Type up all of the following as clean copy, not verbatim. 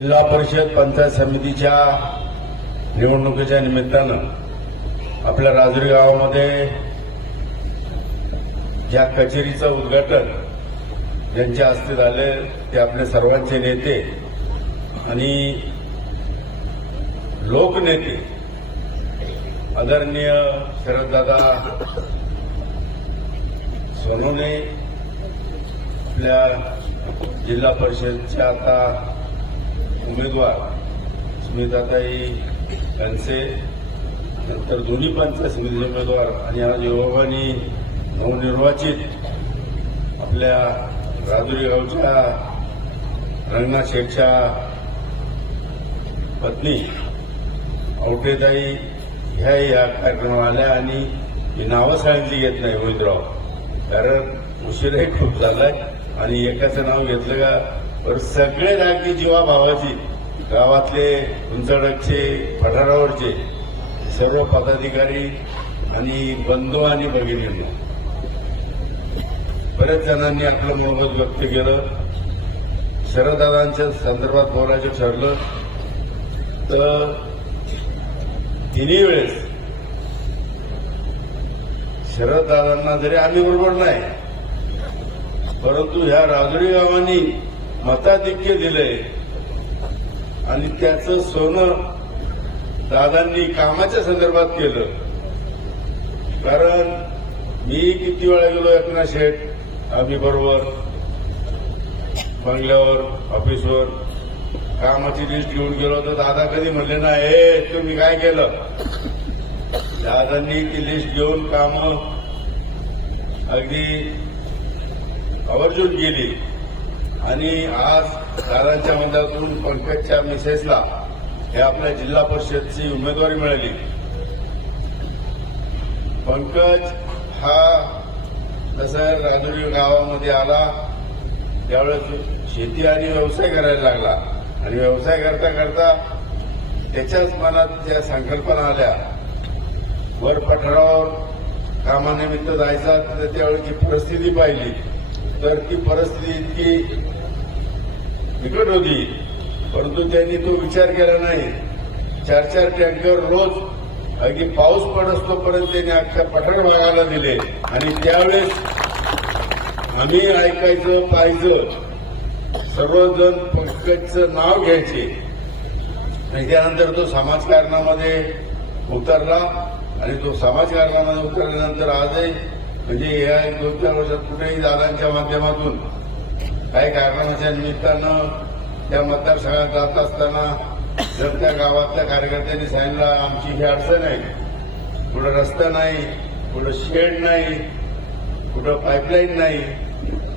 जिल्हा परिषद पंचायत समितीच्या निवडणुकीच्या निमित्तानं आपल्या राजुरी गावामध्ये ज्या कचेरीचं उद्घाटन ज्यांच्या हस्ते झाले ते आपले सर्वांचे नेते आणि लोकनेते आदरणीय शरददादा सोनवणे आपल्या जिल्हा परिषदच्या आता उमेदवार स्मिताताई कणसे नंतर दोन्ही पंचायत समितीचे उमेदवार आणि आज युवकांनी नवनिर्वाचित आपल्या राजुरी गावच्या रंगनाथ शेठच्या पत्नी औटेताई ह्या या कार्यक्रमाला आल्या आणि ही नावं सांगितली घेत नाही गोविंदराव, कारण उशीरही खूप झालाय आणि एकाचं नाव घेतलं का तर सगळे अगदी जीवाभावाची गावातले उंचडकचे पठारावरचे सर्व पदाधिकारी आणि बंधू आणि भगिनींना बऱ्याच जणांनी आपलं मनोगत व्यक्त केलं. शरददादांच्या संदर्भात बोलायचं ठरलं तर तिन्ही वेळेस शरददादांना जरी आम्ही बरोबर नाही, परंतु ह्या राजुरी गावांनी मताधिक्य दिलंय आणि त्याचं सोनं दादांनी कामाच्या संदर्भात केलं. कारण मी किती वेळा गेलो एकनाथ शेठ आम्ही बरोबर बंगल्यावर ऑफिसवर कामाची लिस्ट घेऊन गेलो तर दादा कधी म्हणले ना हे तुम्ही काय केलं. दादांनी ती लिस्ट घेऊन कामं अगदी आवर्जून केली आणि आज दादांच्या मतातून पंकजच्या मिसेसला हे आपल्या जिल्हा परिषदची उमेदवारी मिळाली. पंकज हा जसा राजुरी गावामध्ये आला त्यावेळेस शेती आणि व्यवसाय करायला लागला आणि व्यवसाय करता करता त्याच्याच मनात ज्या संकल्पना आल्या वर पठारावर कामानिमित्त जायचा तर त्यावेळेची परिस्थिती पाहिली तर ती परिस्थिती इतकी बिकट होती, परंतु त्यांनी तो विचार केला नाही. 4-4 टँकर रोज अगदी पाऊस पडत तोपर्यंत त्यांनी अख्ख्या पठार भागाला दिले आणि त्यावेळेस आम्ही ऐकायचं पाहायचं सर्वजण पंकजचं नाव घ्यायचे आणि त्यानंतर तो समाजकारणामध्ये उतरला आणि तो समाजकारणामध्ये उतरल्यानंतर आजही म्हणजे या 2-4 वर्षात कुठेही दादांच्या माध्यमातून काही कारणाच्या निमित्तानं त्या मतदारसंघात जात असताना जर त्या गावातल्या कार्यकर्त्यांनी सांगितलं आमची ही अडचण आहे, कुठं रस्ता नाही, कुठं शेड नाही, कुठं पाईपलाईन नाही,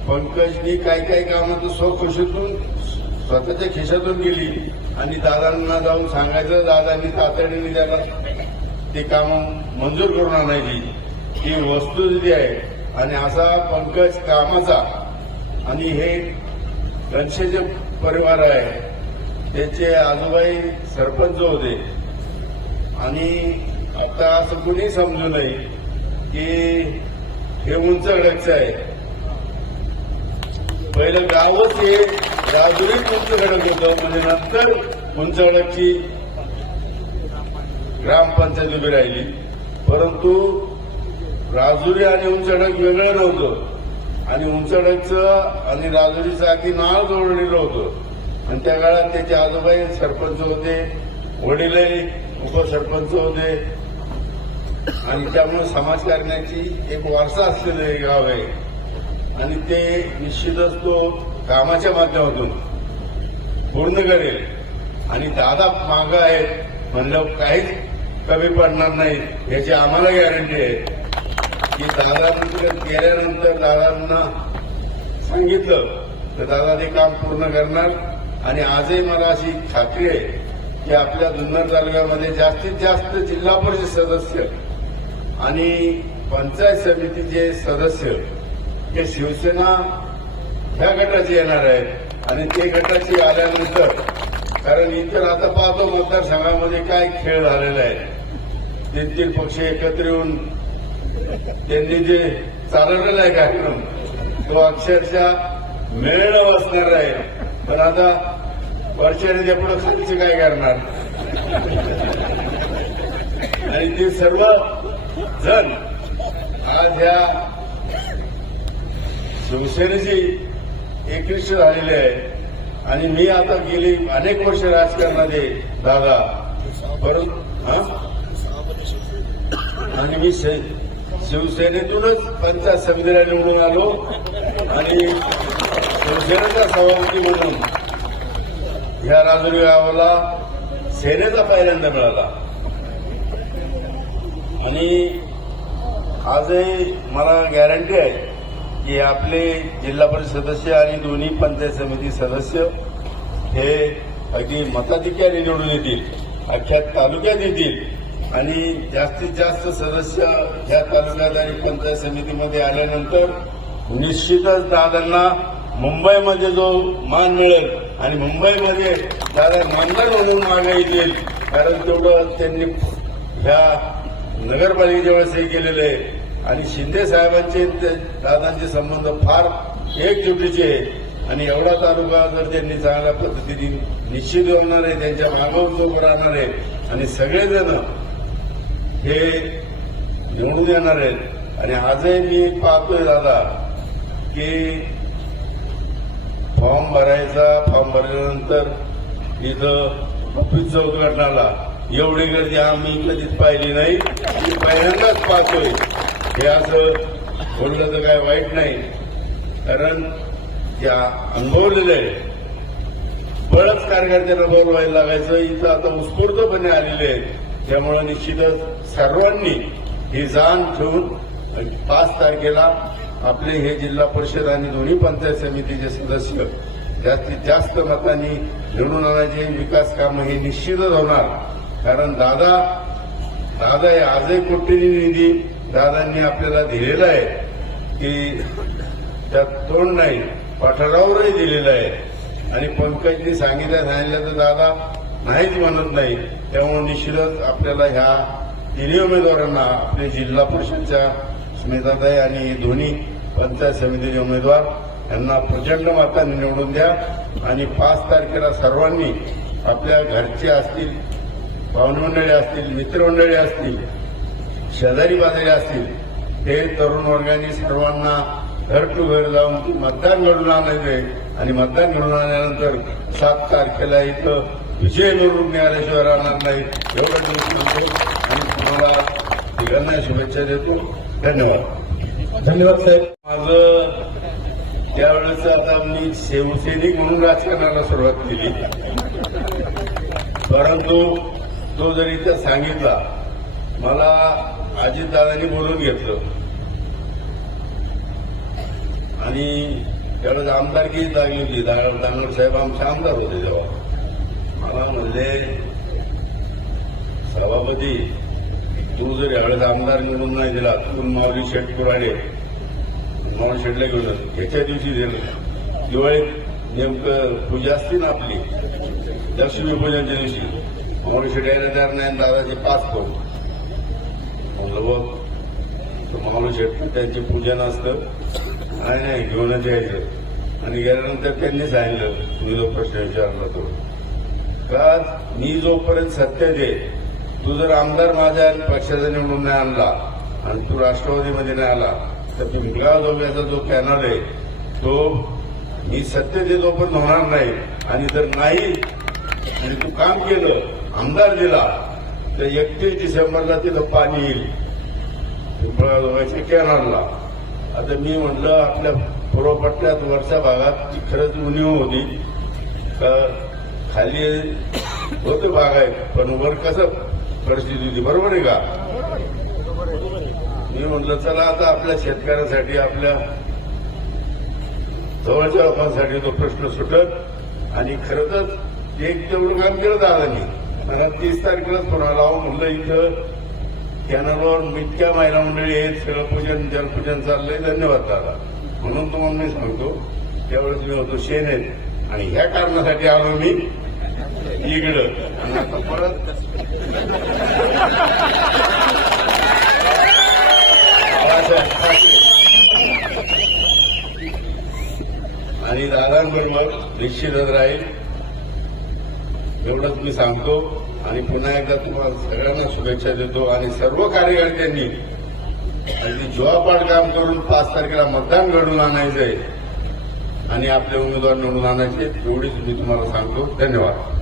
पंकजनी काही कामं तर स्वखुशीतून स्वतःच्या खिशातून गेली आणि दादांना जाऊन सांगायचं दादांनी तातडीने त्याला ती कामं मंजूर करून आणायची ही वस्तुस्थिती आहे. आणि असा पंकज कामाचा आणि हे गणशेचे परिवार आहे त्याचे आजोबाई सरपंच होते आणि आता असं कुणी समजू नये की हे उंच अडकचं आहे. पहिलं गावच हे राजुरीत उंच अडक होतं म्हणजे नंतर उंच अडकची ग्रामपंचायत उभी राहिली, परंतु राजुरी आणि उंचडक वेगळं नव्हतं आणि उंचडकचं आणि राजुरीचं अगदी नाव जोडलेलं होतं आणि त्या काळात त्याचे आजोबाई सरपंच होते, वडीलही उपसरपंच होते आणि त्यामुळे समाजकारणाची एक वारसा असलेलं हे गाव आहे आणि ते निश्चितच तो कामाच्या माध्यमातून पूर्ण करेल आणि दादा मागं आहेत म्हणल्यावर काहीच कमी पडणार नाही याची आम्हाला गॅरंटी आहे की दादांकडे गेल्यानंतर दादांना सांगितलं तर दादा ते काम पूर्ण करणार. आणि आजही मला अशी खात्री आहे की आपल्या जुन्नर तालुक्यामध्ये जास्तीत जास्त जिल्हा परिषद सदस्य आणि पंचायत समितीचे सदस्य हे शिवसेना ह्या गटाचे येणार आहेत आणि ते गटाची आल्यानंतर कारण इतर आता पाहतो मतदारसंघामध्ये काय खेळ झालेला आहे. 3 पक्ष एकत्र येऊन त्यांनी जे चालवलेला आहे कार्यक्रम तो अक्षरशः मेळणं बसणार आहे. पण आता वरच्याने पुढे खालीचे काय करणार. आणि ते सर्व जण आज ह्या शिवसेनेची एकनिष्ठ झालेले आहे. आणि मी आता गेली अनेक वर्ष राजकारणात आहे दादा, परंतु आणि मी शिवसेनेतूनच पंचायत समितीला निवडून आलो आणि शिवसेनेचा सभापती म्हणून ह्या राजुरी गावाला सेनेचा पहिल्यांदा मिळाला. आणि आजही मला गॅरंटी आहे की आपले जिल्हा परिषद सदस्य आणि दोन्ही पंचायत समिती सदस्य हे अगदी मताधिक्याने निवडून येतील, अख्ख्या तालुक्यात येतील. आणि जास्तीत जास्त सदस्य ह्या तालुक्यात आणि पंचायत समितीमध्ये आल्यानंतर निश्चितच दादांना मुंबईमध्ये जो मान मिळेल आणि मुंबईमध्ये दादा मानधन म्हणून मागे येतील. कारण तेवढं त्यांनी ह्या नगरपालिकेच्या वेळेस हे केलेलं आहे. आणि शिंदे साहेबांचे दादांचे संबंध फार एकजुटीचे आहे. आणि एवढा तालुका जर त्यांनी चांगल्या पद्धतीने निश्चित होणार आहे, त्यांच्या मागं उभं राहणार आहे आणि सगळेजण हे निवडून येणार आहेत. आणि आजही मी पाहतोय दादा की फॉर्म भरल्यानंतर इथं ऑफिसचं उद्घाटनाला एवढी गर्दी आम्ही कधीच पाहिली नाही. मी पहिल्यांदाच पाहतोय. हे असं बोललं तर काय वाईट नाही, कारण त्या अनुभवलेलं आहे. बळच कार्यकर्त्यांना बोलवायला लागायचं, इथं आता उत्स्फूर्तपणे आलेले आहेत. त्यामुळे निश्चितच सर्वांनी ही जाण ठेवून 5 तारखेला आपले हे जिल्हा परिषद आणि दोन्ही पंचायत समितीचे सदस्य जास्तीत जास्त मतांनी निवडून आणायचे. विकास कामं हे निश्चितच होणार. कारण दादा हे आजही कोट्यवधी निधी दादांनी आपल्याला दिलेला आहे की त्यात तोंड नाही, पठारावरही दिलेलं आहे. आणि पंकजनी सांगितलं तर दादा नाहीच म्हणत नाही. त्यामुळे निश्चितच आपल्याला ह्या तिन्ही उमेदवारांना आपले जिल्हा परिषदच्या स्मिताताई आणि दोन्ही पंचायत समितीचे उमेदवार यांना प्रचंड मतांनी निवडून द्या. आणि 5 तारखेला सर्वांनी आपल्या घरचे असतील, पाहुणे मंडळी असतील, मित्रमंडळी असतील, शेजारी बाजारी असतील, हे तरुण वर्गांनी सर्वांना घर टू घर जाऊन मतदान घडून आणायचे. आणि मतदान घडून आल्यानंतर 7 तारखेला इथं विजय मिळवून आल्याशिवाय राहणार नाही. एवढं मी सांगतो आणि तुम्हाला तिघांना शुभेच्छा देतो. धन्यवाद. धन्यवाद साहेब. माझं त्यावेळेस आता मी शिवसैनिक म्हणून राजकारणाला सुरुवात केली, परंतु तो जरी त्या सांगितला, मला अजितदादांनी बोलून घेतलं आणि त्यावेळेस आमदारकी लागली होती. दानोड साहेब आमचे आमदार होते तेव्हा. मला म्हणले, सभापती तू जर यावेळेस आमदार निवडून नाही दिला, तू माऊली शेठ पुराडे माऊली शेठला घेऊन ह्याच्या दिवशी दिलं. दिवाळीत नेमकं पूजा असते ना आपली, लक्ष्मीपूजनच्या दिवशी माऊली शेठ यायला तयार नाही. दादाचे 5 फोन म्हणलं बघ, माऊली शेठ त्यांचे पूजन असतं, नाही घेऊनच यायचं. आणि गेल्यानंतर त्यांनी सांगितलं, मी जो प्रश्न विचारला तो का मी जोपर्यंत सत्य दे, तू जर आमदार माझ्या पक्षाचा निवडून नाही आणला आणि तू राष्ट्रवादीमध्ये नाही आला तर पिंपळगाव जोग्याचा जो पॅनल आहे तो मी सत्य दे तोपर्यंत होणार नाही. आणि जर नाही आणि तू काम केलं, आमदार दिला, तर 31 डिसेंबरला तिथं पाणी येईल पिंपळगाव जोग्याच्या कॅनलला. आता मी म्हटलं, आपल्या पूर्वपट्ट्यात वरच्या भागात ती खरंच उणीव होती का, खाली होते भाग आहे पण वर कसं परिस्थिती होती, बरोबर आहे का. मी म्हटलं चला आता आपल्या शेतकऱ्यांसाठी, आपल्या जवळच्या लोकांसाठी तो प्रश्न सुटत. आणि खरं तर एक तेवढं काम केलं दादांनी. मला 30 तारखेलाच फोन आला, म्हणलं इथं कॅनलवर इतक्या महिला मंडळी आहेत, सगळं पूजन जलपूजन चाललंय, धन्यवाद दादा. म्हणून तुम्हाला मी सांगतो, त्यावेळेस मी होतो सेनेत आणि ह्या कारणासाठी आलो मी इकडं. आणि आता परत आणि दादांबरोबर निश्चितच राहील. एवढंच मी सांगतो आणि पुन्हा एकदा तुम्हाला सगळ्यांना शुभेच्छा देतो आणि सर्व कार्यकर्त्यांनी अगदी जीवापाड काम करून 5 तारखेला मतदान घडवून आणायचंय आणि आपले उमेदवार निवडून आणायचे एवढीच मी तुम्हाला सांगतो. धन्यवाद.